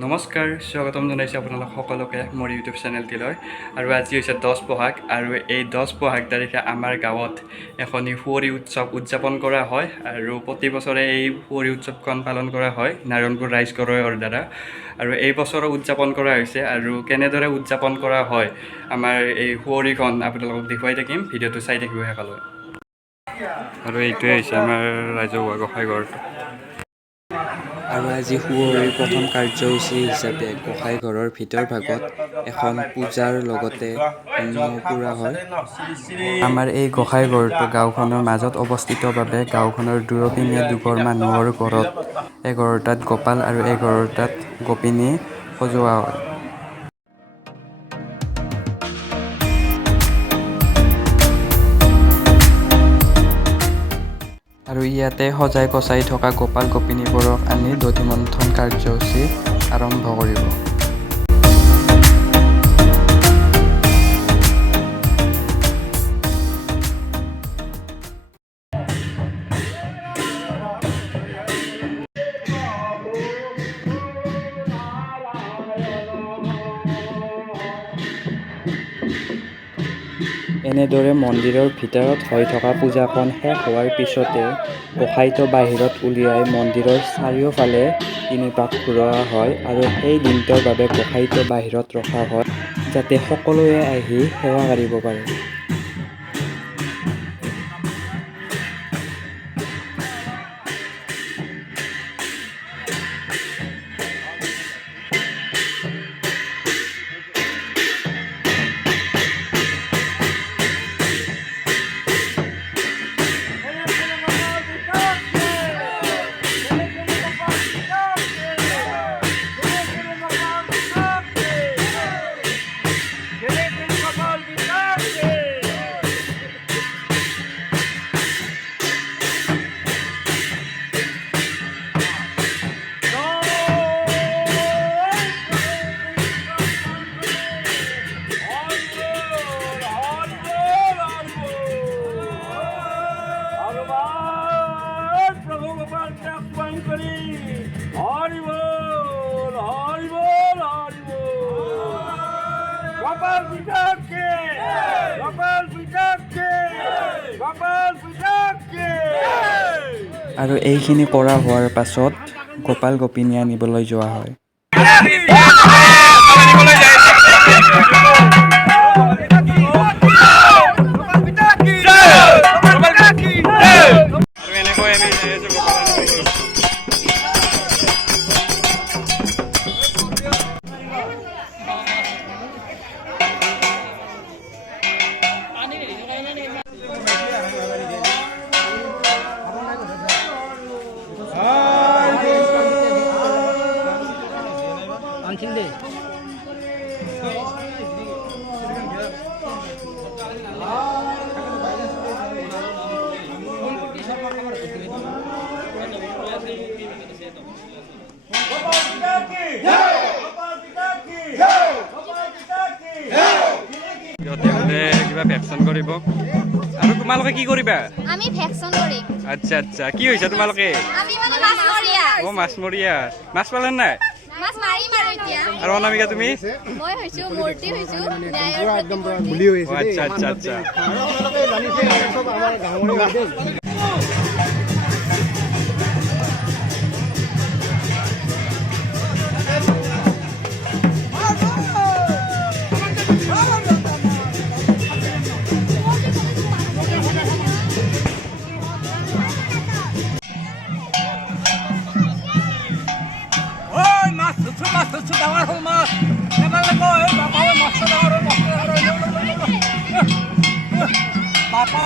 নমস্কাৰ, স্বাগতম জনাইছোঁ আপোনালোক সকলোকে মোৰ ইউটিউব চেনেলটিলৈ। আৰু আজি হৈছে 10 বহাগ আৰু এই 10 বহাগ তাৰিখে আমাৰ গাঁৱত এখনি সুঁৱৰি উৎসৱ উদযাপন কৰা হয়। আৰু প্ৰতি বছৰে এই সুঁৱৰি উৎসৱখন পালন কৰা হয় নাৰায়ণপুৰ ৰাইজঘৰৰ দ্বাৰা। আৰু এই বছৰো উদযাপন কৰা হৈছে। আৰু কেনেদৰে উদযাপন কৰা হয় আমাৰ এই সুঁৱৰিখন আপোনালোকক দেখুৱাই থাকিম, ভিডিঅ'টো চাই থাকিব শেষলৈ। আৰু এইটোৱে হৈছে আমাৰ ৰাজহুৱা গোসাঁইঘৰটো। আৰু আজি সুঁৱৰিৰ প্ৰথম কাৰ্যসূচী হিচাপে গোসাঁইঘৰৰ ভিতৰ ভাগত এখন পূজাৰ লগতে হোমো পুৰা হয়। আমাৰ এই গোসাঁইঘৰটো গাঁওখনৰ মাজত অৱস্থিত বাবে গাঁওখনৰ দুয়োপিনে দুঘৰ মানুহৰ ঘৰত এঘৰটাত গোপাল আৰু এঘৰটাত গোপিনী সজোৱা হয়। আৰু ইয়াতে সজাই কচাই থকা গোপাল গোপিনীবোৰক আনি দধি মন্থন কাৰ্যসূচী আৰম্ভ কৰিব। এনেদৰে মন্দিৰৰ ভিতৰত হৈ থকা পূজাখন শেষ হোৱাৰ পিছতে গোসাঁইটো বাহিৰত উলিয়াই মন্দিৰৰ চাৰিওফালে 3 পাক ঘূৰোৱা হয়। আৰু সেই দিনটোৰ বাবে গোসাঁইটো বাহিৰত ৰখা হয় যাতে সকলোৱে আহি সেৱা কৰিব পাৰে। আৰু এইখিনি কৰা হোৱাৰ পাছত গোপাল গোপিনী আনিবলৈ যোৱা হয়। কিবা ভেকচন কৰিব। আৰু তোমালোকে কি কৰিবা? আমি ভেকচন কৰিম। আচ্ছা আচ্ছা, কি হৈছে তোমালোকে? আমি মানে মাছমৰীয়া। অ, মাছমৰীয়া। মাছ পালে নাই? মাছ মাৰিম আৰু এতিয়া। আৰু অনামিকা তুমি? মই হৈছো মূৰ্তি হৈছো ন্যায়ৰ প্ৰতিমূৰ্তি। অ, আচ্ছা আচ্ছা আচ্ছা। ডাঙৰ হ'ল মাছ বাপা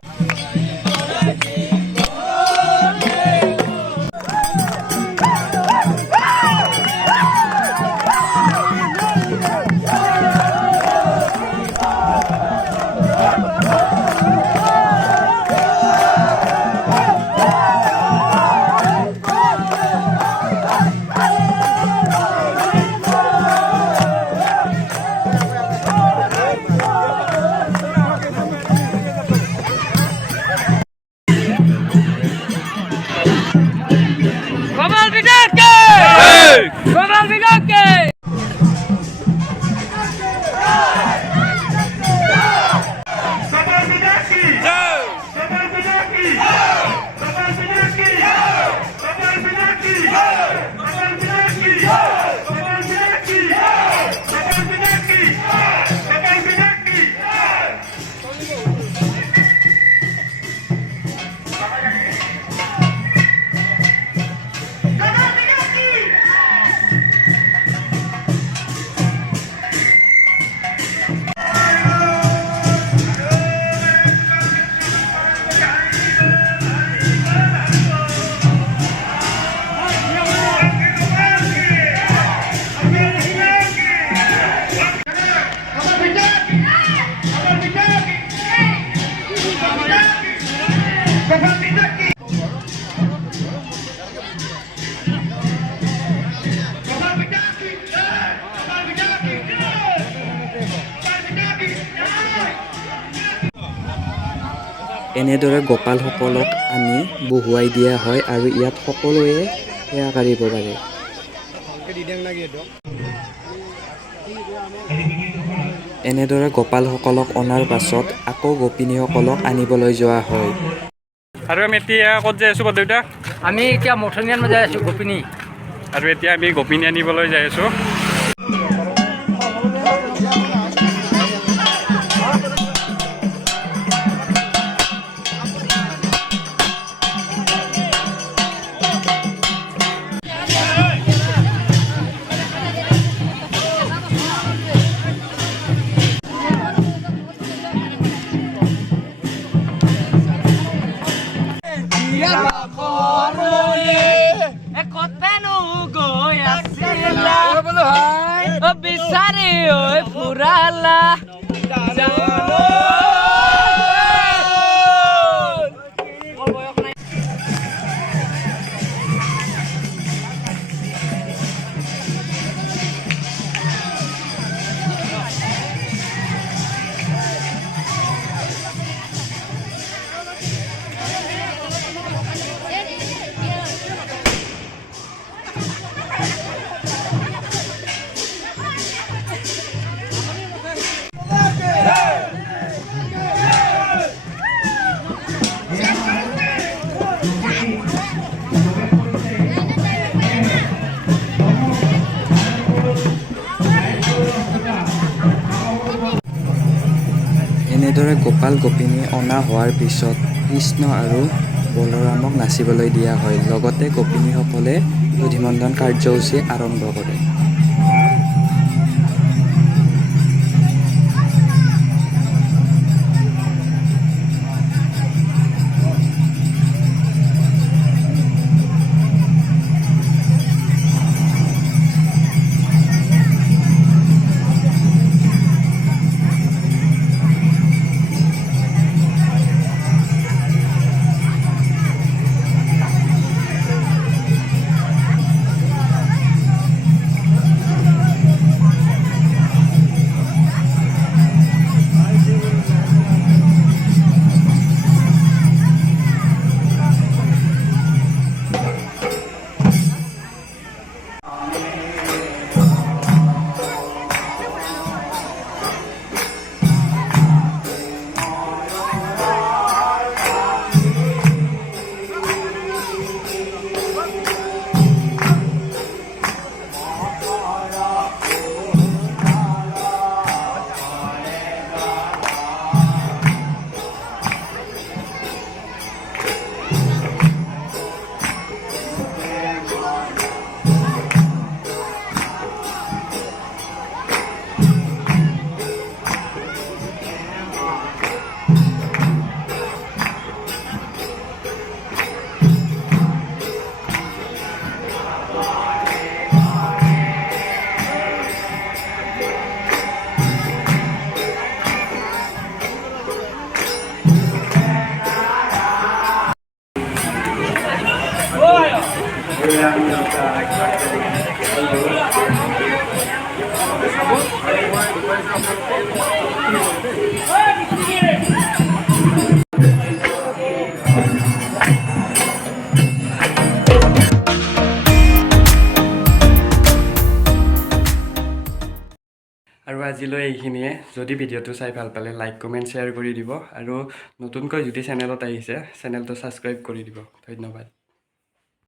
এনেদৰে গোপালসকলক আনি বহুৱাই দিয়া হয় আৰু ইয়াত সকলোৱে সেৱা কাঢ়িব পাৰে। এনেদৰে গোপালসকলক অনাৰ পাছত আকৌ গোপিনীসকলক আনিবলৈ যোৱা হয়। আৰু আমি এতিয়া ক'ত যাই আছোঁ দেউতা? আমি এতিয়া মঠনিয়ান যাই আছোঁ গোপিনী। আৰু এতিয়া আমি গোপিনী আনিবলৈ যাই আছোঁ। বিচাৰি ঐ ফুৰালা এনেদৰে গোপাল গোপিনী অনা হোৱাৰ পিছত কৃষ্ণ আৰু বলৰামক নাচিবলৈ দিয়া হয়। লগতে গোপিনীসকলে দধিমণ্ডন কাৰ্যসূচী আৰম্ভ কৰে। আৰু আজিলৈ এইখিনিয়ে। যদি ভিডিঅ'টো চাই ভাল পালে লাইক কমেণ্ট শ্বেয়াৰ কৰি দিব আৰু নতুনকৈ যদি চেনেলত আহিছে চেনেলটো ছাবস্ক্ৰাইব কৰি দিব। ধন্যবাদ।